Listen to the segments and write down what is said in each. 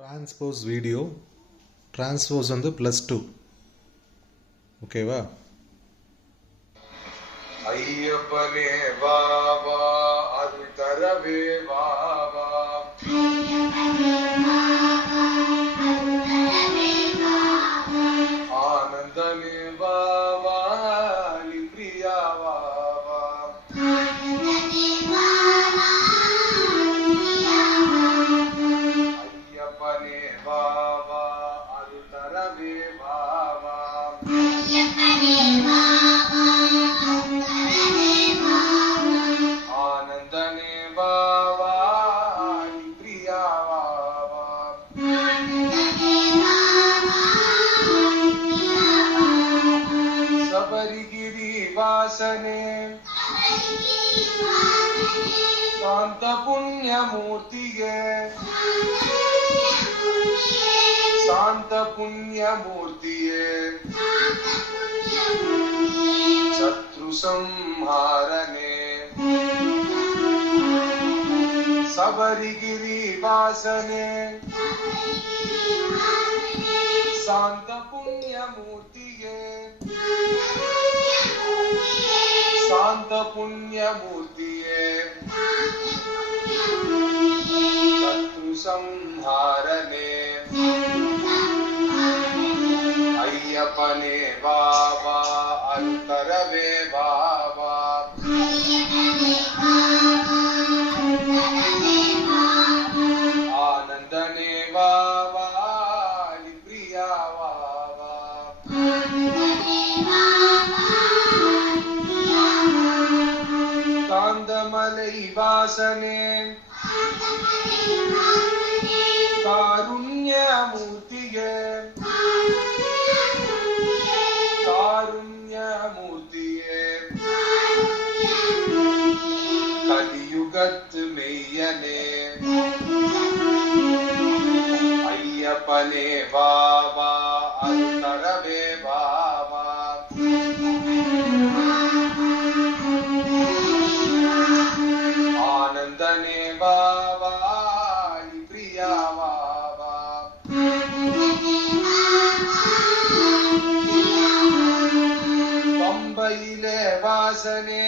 Transpose video. Transpose வந்து +2. ஓகேவா? ஐயப்பனே வா வா அருள் தரவே வா வா ஆனந்தனே வா வா லிப்ரியா வா வா ஐயப்பனே வா வா அருள் தரவே வா வா ஆனந்தனே வா வா லிப்ரியா வா வா சபரிகிரி வாசனே சாந்த புண்ணியமூர்த்தியே சாந்த புண்ணியமூர்த்தியே சத்ரு ಸಂಹಾರನೆ சபரிகிரி வாசனே சாந்த புண்ணியமூர்த்தியே சாந்த புண்ணியமூர்த்தியே சத்ரு ಸಂಹಾರನೆ ஐயப்பனே வா வா அருள் தரவே வா வா ஆனந்தனே வா வா லிப்ரியா வா வா காந்தமலை வாசனே காருண்யமூர்த்தியே காருண்யமூர்த்தியே கலியுகத்து மெய்யனே ஐயப்பனே வா வா அருள் தரவே வா வா ஆனந்தனே வா வா லிப்ரியா வா வா பம்பையிலே வாசனே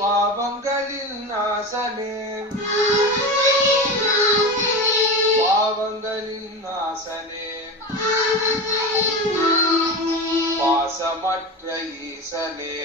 பாவங்களின் நாசனே பாவங்களின் நாசனே பாசமற்ற ஈசனே